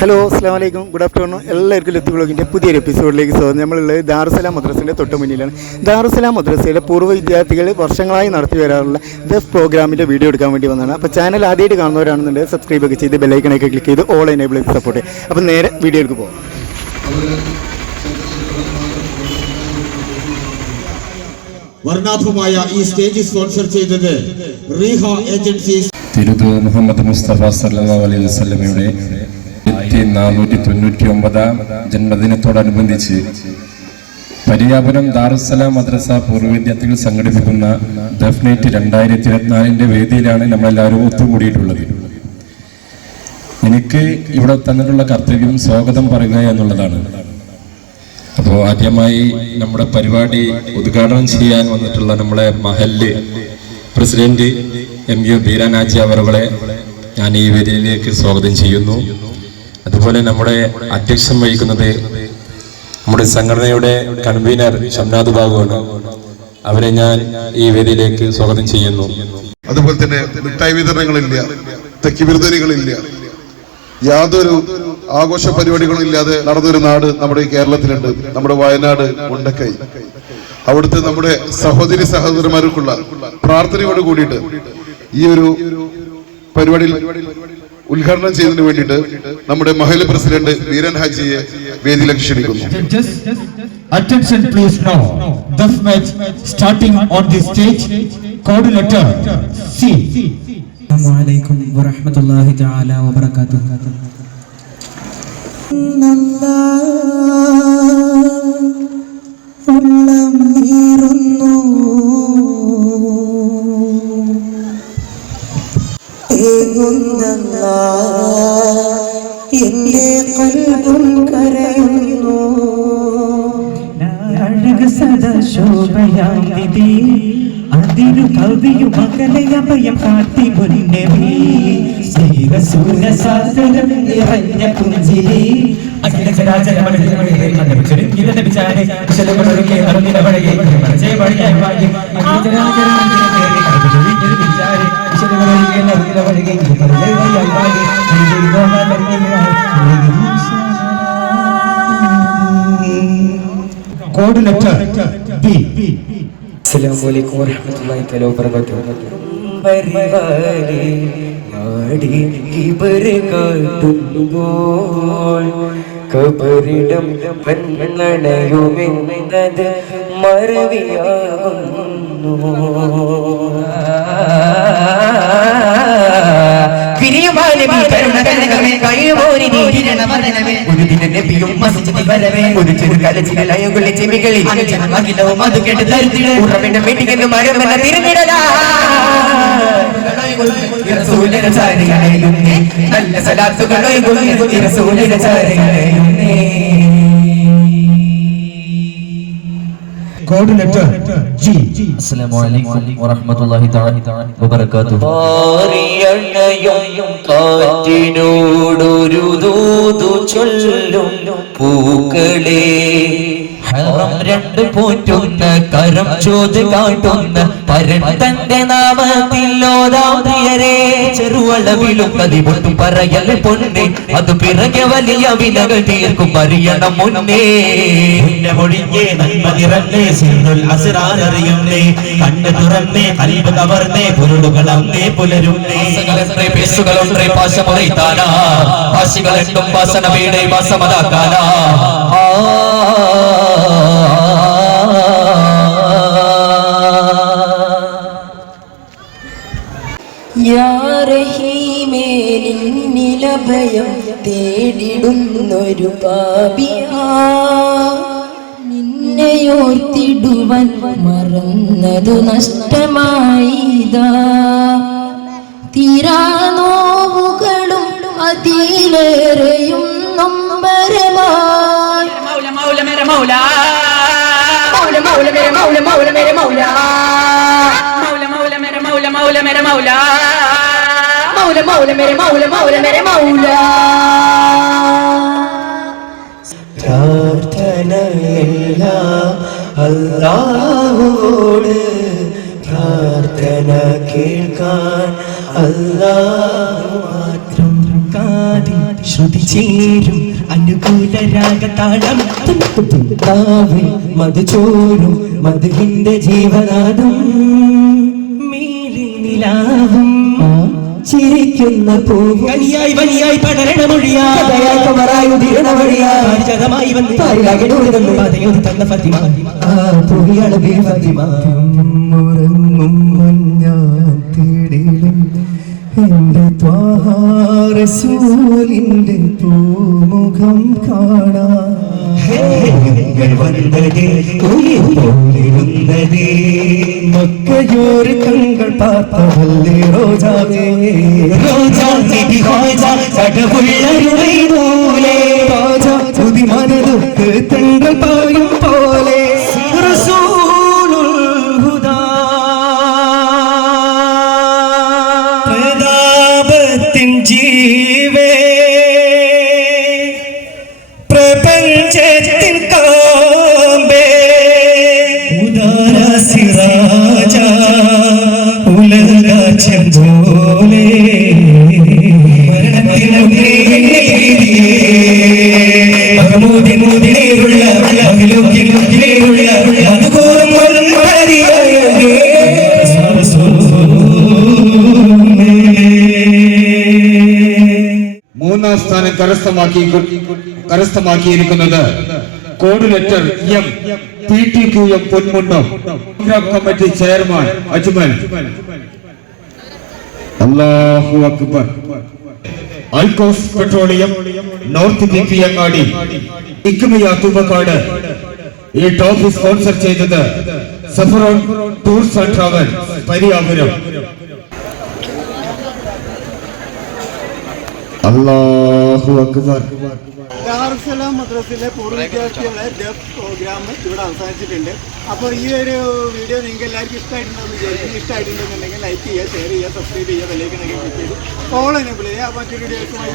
Hello അസ്സാം വലൈക്കും good afternoon എല്ലാവർക്കും ലത്ത് ബ്ലോഗിന്റെ പുതിയൊരു എപ്പിസോഡിലേക്ക് സ്വാഗതം. നമ്മളുള്ളത് ദാറുസലാം മദ്രസിന്റെ തൊട്ട് മുന്നിലാണ് ദാറുസലാം മദ്രസയിലെ പൂർവ വിദ്യാർത്ഥികൾ വർഷങ്ങളായി നടത്തി വരാറുള്ള ദഫ് പ്രോഗ്രാമിന്റെ വീഡിയോ എടുക്കാൻ വേണ്ടി വന്നതാണ്. അപ്പോൾ ചാനൽ ആദ്യമായിട്ട് കാണുന്നവരാണെന്നുണ്ടെങ്കിൽ സബ്സ്ക്രൈബ് ഒക്കെ ചെയ്ത് ബെല്ലൈക്കണൊക്കെ ക്ലിക്ക് ചെയ്ത് ഓൾ എനേബിൾ ചെയ്ത് സപ്പോർട്ട് ചെയ്യും അപ്പോൾ നേരെ വീഡിയോയിലേക്ക് പോകാം വർണാഭമായ ഈ സ്റ്റേജ് സ്പോൺസർ ചെയ്തത് റീഹ ഏജൻസീസ് തിരുതു മുഹമ്മദ് മുസ്തഫ സല്ലാ അലൈഹി വസല്ലമയുടെ ആയിരത്തി നാനൂറ്റി തൊണ്ണൂറ്റി ഒമ്പതാം ജന്മദിനത്തോടനുബന്ധിച്ച് പരിയാപുരം ദാറുസലാം മദ്രസ പൂർവ വിദ്യാർത്ഥികൾ സംഘടിപ്പിക്കുന്ന ഡെഫ്നേറ്റ് രണ്ടായിരത്തി ഇരുപത്തിനാലിന്റെ വേദിയിലാണ് നമ്മളെല്ലാവരും ഒത്തുകൂടിയിട്ടുള്ളത്. എനിക്ക് ഇവിടെ തന്നിട്ടുള്ള കർത്തവ്യം സ്വാഗതം പറയുക എന്നുള്ളതാണ്. അപ്പോൾ ആദ്യമായി നമ്മുടെ പരിപാടി ഉദ്ഘാടനം ചെയ്യാൻ വന്നിട്ടുള്ള നമ്മളെ മഹല്ല് പ്രസിഡന്റ് എം യു ബീരാനാജി അവറുകളെ ഞാൻ ഈ വേദിയിലേക്ക് സ്വാഗതം ചെയ്യുന്നു. അതുപോലെ നമ്മുടെ അധ്യക്ഷം വഹിക്കുന്നത് നമ്മുടെ സംഘടനയുടെ കൺവീനർ ഷംനാദ് ബാബുവാണ് അവരെ ഞാൻ ഈ വേദിയിലേക്ക് സ്വാഗതം ചെയ്യുന്നു. അതുപോലെ തന്നെ മിഠായി വിതരണങ്ങളില്ല തെക്കി വിരുദ്ധനികളില്ല യാതൊരു ആഘോഷ പരിപാടികളും ഇല്ലാതെ നടന്നൊരു നാട് നമ്മുടെ ഈ കേരളത്തിലുണ്ട്. നമ്മുടെ വയനാട് മുണ്ടക്കൈ. അവിടുത്തെ നമ്മുടെ സഹോദരി സഹോദരന്മാർക്കുള്ള പ്രാർത്ഥനയോട് കൂടിയിട്ട് ഈ ഒരു പരിപാടിയിൽ ഉദ്ഘാടനം ചെയ്യുന്നതിന് വേണ്ടിയിട്ട് നമ്മുടെ മഹൽ പ്രസിഡന്റ് വീരൻ ഹാജിയെ വേദിയിലേക്ക് ക്ഷണിക്കുന്നു Attention please now. This match starting on the stage. Coordinator അസ്സലാമു അലൈക്കും വറഹ്മത്തുള്ളാഹി തആല വബറകാതുഹു കവിയും മകലയഭയം കാട്ടി മുന്നവി ശ്രീരസൂര സാദരം നിറഞ്ഞ പുഞ്ചിരി Code letter B. അസ്സലാമലൈക്കും വറഹ്മത്തുള്ളാഹി തആല വബറകാതുഹു പരിവാരെ നാടി കിബറ് കാട്ടുമ്പോൾ കബറിടം പെണ്ണണയുമെന്നത് മറവിയാകുന്നു ഒരു ദിന നബിയും മസ്ജിദിൽ വരവേ. ഒരു ചെറുകാലച്ചിലെ ലയങ്ങളുടെ ചെവികളിൽ അഖിലവും അത് കേട്ട് തരുത്തിട് ഉറവിന്റെ വീട്ടിൽ മരമല തിരുന്നിടലാ റസൂലിന്റെ ചാരകളെയുന്നേ നല്ല സലാത്തുകളൊഴുകുന്നു റസൂലിന്റെ ചാരകളെയുന്നേ കോഡ് ലെറ്റർ ജി. അസ്സലാമു അലൈക്കും വറഹ്മത്തുള്ളാഹി തആല വബറകാതുഹു. പാറിയണയും കാറ്റിനോടൊരു ദൂതു ചൊല്ലും പൂക്കളേ. ഹറം രണ്ട് പോറ്റുന്ന കരം ചോദ് കാട്ടുന്ന നാമത്തിൽ ഓതാതിയരെ ചെറുവളവിലും കതിപൊട്ടും പറയൽ പൊന്നെ. അത് പിറകെ വലിയ വിലകൾ തീർക്കും അറിയണം മുന്നേ. മൊഴിഞ്ഞേ നന്മ നിറഞ്ഞേ സിന്ദുൽ അസിറാനറിയുന്നേ കണ്ണ് തുറന്നേ കൽബ് കവർന്നേ പൊരുളുകളന്നേ പുലരുന്നേ. പേശുകളൊന്നേ പാശമുറൈത്താനാ പാശികളെട്ടും വാസന വീടേ വാസമതാക്കാനാ നിലഭയം തേടിടുന്നൊരു പാപിയാ മറന്നതു നഷ്ടമായിതാ. മൗല മൗല അതിലേറെയും നൊമ്പരമായി പ്രാർത്ഥനയെല്ലാം അല്ലാഹുവോട് പ്രാർത്ഥന കേൾക്കാൻ അല്ലാഹു മാത്രം കാതിൽ ശ്രുതി ചേരും അനുകൂല രാഗതാളം മധുചോരും മധുവിന്റെ ജീവനാദം മേലെ നിലാവും ചിരിക്കുന്ന പൂവും കനിയായി വനിയായി പടരണ മൊഴിയായി കമറായി ഉതിരണ വഴിയായി ജഗമായി വന്ന് പാരിലാകിടൂടുന്നു പാതയോട് തന്ന ഫത്തിമ. ആ പുവിയാണ് ബി ഫത്തിമ. ഉറങ്ങും ഞാൻ തേടിലും എന്റെ ത്വാഹാരസൂലിന്റെ പൂമുഖം കാണാൻ நீங்கள் வந்தது உயிர் போலிருந்தது. மக்கையோர் கண்கள் பார்த்தவல்லே ரோஜாவே. ரோஜா செடி ரோஜா கடவுள் அருமை போலே. ரோஜா புதி மனதுக்கு தென்றல் பாயும் போலே. ஜீவே. മൂന്നാം സ്ഥാനം കരസ്ഥമാക്കി കരസ്ഥമാക്കിയിരിക്കുന്നത് code letter M P T Q M Ponmundam. Committee chairman Ajmal. അല്ലാഹു Akbar. Alkos petroleum north B P Angadi. ഇക്കുമിയ Thumbakkad ഈ ടോപ്പ് സ്പോൺസർ ചെയ്തത് saffron tours and travel Pariyapuram. അല്ലാഹു അക്ബർ. ദാറുസലാം മദ്രസയിലെ പൂർവ വിദ്യാർത്ഥികളുടെ ഡെഫ് പ്രോഗ്രാം ഇവിടെ അവസാനിച്ചിട്ടുണ്ട്. അപ്പോൾ ഈ ഒരു വീഡിയോ നിങ്ങൾക്ക് എല്ലാവർക്കും ഇഷ്ടമായിട്ടുണ്ടെന്ന് വിചാരിക്കുന്നു. ഇഷ്ടമായിട്ടുണ്ടെന്നുണ്ടെങ്കിൽ ലൈക്ക് ചെയ്യുക ഷെയർ ചെയ്യുക സബ്സ്ക്രൈബ് ചെയ്യുക ബെല്ലൈക്കനൊക്കെ ക്ലിക്ക് ചെയ്ത്. ഓൾ എനേബിൾ ചെയ്യുക. മറ്റൊരു വീഡിയോസുമായി